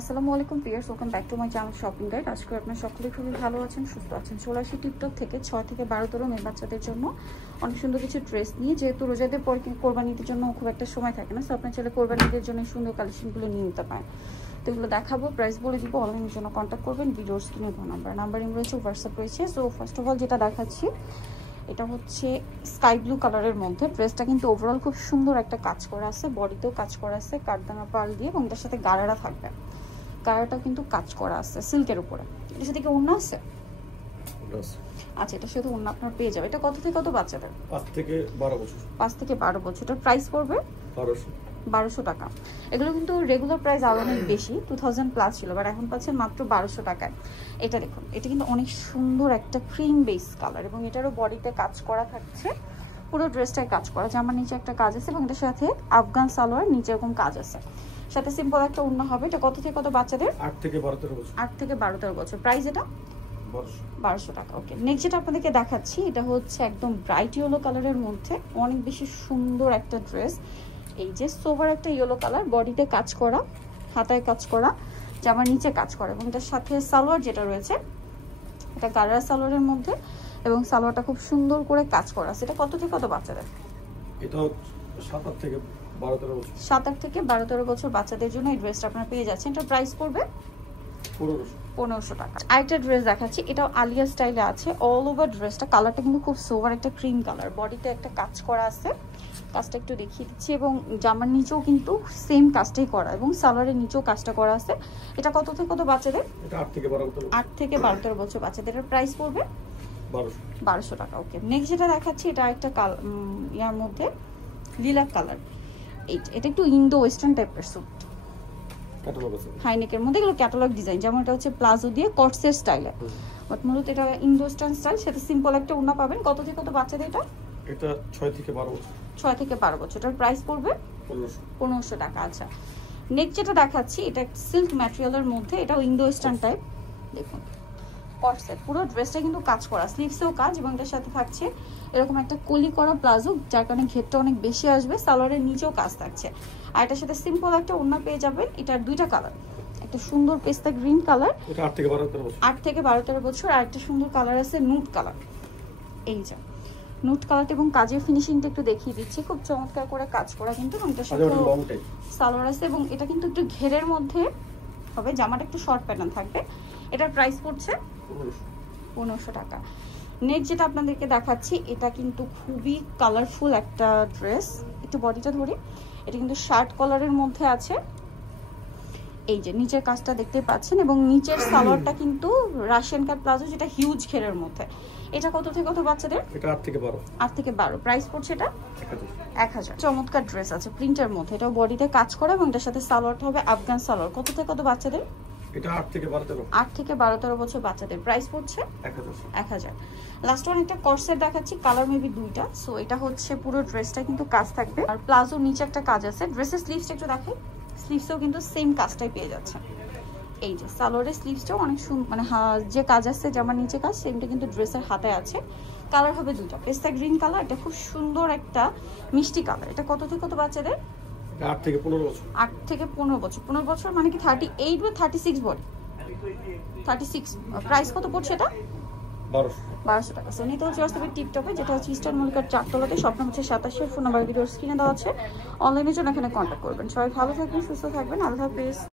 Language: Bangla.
আসসালামু আলাইকুম viewers, welcome back to my channel shopping guide. আজকে আপনারা সকলেই খুবই ভালো আছেন, সুস্থ আছেন। চলে আসি টিকটক থেকে 6 থেকে 12 মেয়ে বাচ্চাদের জন্য অনেক সুন্দর কিছু ড্রেস নিয়ে। যেহেতু রোজাদের পর কোরবানিদের জন্য খুব একটা সময় থাকে না, সো আপনার ছেলে কোরবানিদের জন্য সুন্দর কালেকশনগুলো নিয়ে নিতে পারেন। তো এগুলো দেখাবো, প্রাইস বলে দিব। অনলাইনের জন্য কন্ট্যাক্ট করবেন, ভিডিওর স্ক্রিনে নাম্বারিং রয়েছে, হোয়াটসঅ্যাপ রয়েছে। সো ফার্স্ট অফ অল যেটা দেখাচ্ছি, এটা হচ্ছে স্কাই ব্লু কালারের মধ্যে। ড্রেসটা কিন্তু ওভারঅল খুব সুন্দর একটা কাজ করা আছে, বডিতেও কাজ করা আছে কাঠদানা পাল দিয়ে, এবং এটার সাথে গাড়ারা থাকবে। গাড়াটাও কিন্তু কাজ করা আছে সিল্কের উপরে। এটার সাথে কি ওড়না আছে? আচ্ছা, এটার সাথে ওড়না আপনার পেয়ে যাবে। এটা কত থেকে কত বাচ্চাদের? 5 থেকে 12 বছর। 5 থেকে 12 বছর। এটার প্রাইস পড়বে 1200 টাকা। এগুলো কিন্তু রেগুলার প্রাইস আরো অনেক বেশি, 2000 প্লাস ছিল, বাট এখন পাচ্ছেন মাত্র 1200 টাকায়। এটা দেখুন, এটা কিন্তু অনেক সুন্দর একটা ক্রিম বেস কালার, এবং এটারও বডিতে কাজ করা থাকছে। পুরো ড্রেসটায় কাজ করা, জামার নিচে একটা কাজ আছে, এবং এটার সাথে আফগান সালোয়ার, নিচে এরকম কাজ আছে, সাথে সিম্পল একটা ওড়না হবে। এটা কত থেকে কত বাচ্চাদের? 8 থেকে 12 বছর। 8 থেকে 12 বছর। প্রাইস এটা 1200 টাকা। ওকে, নেক্সট যেটা আপনাদেরকে দেখাচ্ছি, এটা হচ্ছে একদম ব্রাইট ইয়েলো কালারের মধ্যে অনেক বেশি সুন্দর একটা ড্রেস। এই যে সোভার একটা ইয়েলো কালার, বডিতে কাজ করা, হাতায় কাজ করা, জামার নিচে কাজ করা, এবং এটার সাথে সালোয়ার যেটা রয়েছে এটা গাড়া সালোয়ারের মধ্যে, এবং সালোয়ারটা খুব সুন্দর করে কাজ করা আছে। এটা কত থেকে কত বাচ্চাদের? এটা 7 থেকে 12 বছর। 7 থেকে 12 বছর বাচ্চাদের জন্য এই ড্রেসটা আপনারা পেয়ে যাচ্ছেন। এটা প্রাইস পড়বে 1500 টাকা। আরেকটা ড্রেস দেখাচ্ছি, এটাও আলিয়া স্টাইলে আছে। অল ওভার ড্রেসটা কালারটা কিন্তু খুব সোভার একটা ক্রিম কালার, বডিতে একটা কাজ করা আছে, কাজটা একটু দেখিয়ে দিচ্ছি, এবং জামার নিচেও কিন্তু সেম কাজটাই করা, এবং সালোয়ারের নিচেও কাজটা করা আছে। এটা কত থেকে কত বাচ্চাদের? এটা 8 থেকে 12 বছর। 8 থেকে 12 বছর বাচ্চাদের। এর প্রাইস পড়বে 1200 টাকা। ওকে, নেক্সট যেটা দেখাচ্ছি, এটা একটা ইয়ার মধ্যে লিলাক কালার। এটা একটু ইন্দো ওয়েস্টার্ন টাইপের স্যুট, ক্যাটালগ আছে হাইনেকের মধ্যে। এগুলো ক্যাটালগ ডিজাইন, যেমন এটা হচ্ছে প্লাজো দিয়ে কটসের স্টাইলে, বাট মূলত এটা ইন্দো ওয়েস্টার্ন স্টাইল, সাথে সিম্পল একটা ওড়না পাবেন। কত থেকে কত বাচ্চাদের এটা? এটা 6 থেকে 12 বছর। 6 থেকে 12 বছর। এটার প্রাইস পড়বে 1500 টাকা। আচ্ছা, নেক্সট যেটা দেখাচ্ছি, এটা সিল্ক ম্যাটেরিয়ালের মধ্যে, এটাও ইন্দো ওয়েস্টার্ন টাইপ। দেখুন কটসেট, পুরো ড্রেসটা কিন্তু কাজ করা, স্লিভসেও কাজ, এবং এটার সাথে থাকছে এরকম একটা কলি করা প্লাজো, যার কারণে ঘেরটা অনেক বেশি আসবে। সালোয়ারের নিচেও কাজ থাকছে, আর এটার সাথে সিম্পল একটা ওড়না পেয়ে যাবেন। এটার দুইটা কালার, একটা সুন্দর পেস্তা গ্রিন কালার, এটা 8 থেকে 12 বছর। 8 থেকে 12 বছর, আর একটা সুন্দর কালার আছে নুট কালার। এই যে নুট কালারটা, এবং কাজের ফিনিশিংটা একটু দেখিয়ে দিচ্ছি, খুব চমৎকার করে কাজ করা কিন্তু। এটার সাথে সালোয়ার আছে, এবং এটা কিন্তু একটু ঘেরের মধ্যে হবে, জামাটা একটু শর্ট প্যাটার্ন থাকবে। এটার প্রাইস পড়ছে 1500 টাকা। নেক্সট যেটা আপনাদেরকে দেখাচ্ছি, এটা কিন্তু খুবই কালারফুল একটা ড্রেস। একটু বডিটা ধরি, এটা কিন্তু শার্ট কলারের মধ্যে আছে। এই যে নিচের কাজটা দেখতে পাচ্ছেন, এবং নিচের সালোয়ারটা কিন্তু রাশিয়ান কাট প্লাজো, যেটা হিউজ ঘেরের মধ্যে। এটা কত থেকে কত বাচ্চাদের? এটা 8 থেকে 12। 8 থেকে 12। প্রাইস পড়ছে এটা 1000। চমৎকার ড্রেস আছে প্রিন্টের মধ্যে, এটাও বডিতে কাজ করা, এবং এটার সাথে সালোয়ারটা হবে আফগান সালোয়ার। কত থেকে কত বাচ্চাদের? এটা 8 থেকে 12। 8 থেকে 12 বছর বাচ্চাদের। প্রাইস পড়ছে 1000। লাস্ট ওয়ান একটা কর্সেট দেখাচ্ছি, কালার মেবি দুইটা। সো এটা হচ্ছে পুরো ড্রেসটা কিন্তু কাজ থাকবে, আর প্লাজোর নিচে একটা কাজ আছে। ড্রেসের স্লিভসটা একটু দেখাই, স্লিভসেও কিন্তু সেম কাজটাই পেয়ে যাচ্ছে। এই যে সালোয়ারের স্লিভসটাও অনেক সুন্দর, মানে যে কাজ আছে জামার নিচে কাজ, সেমটা কিন্তু ড্রেসের হাতে আছে। কালার হবে দুটো, পেস্তা গ্রিন কালার, এটা খুব সুন্দর একটা মিষ্টি কালার। এটা কত থেকে কত বাচ্চাদের? 8 থেকে 15 বছর। 8 থেকে 15 বছর। 15 বছর মানে কি 38 বা 36 বডি? 36। প্রাইস কত পড়ছে এটা? 1200 টাকা। সো নিতে হচ্ছে বাস্তবে টিপটপে, যেটা হচ্ছে ইস্টার্ন মল্লিকার 4 তলাতে, স্বপ্ন হচ্ছে 27। ফোন নাম্বার ভিডিওর স্ক্রিনে দেওয়া আছে, অনলাইনের জন্য এখানে কন্ট্যাক্ট করবেন। সবাই ভালো থাকবেন, সুস্থ থাকবেন, আল্লাহ হাফেজ।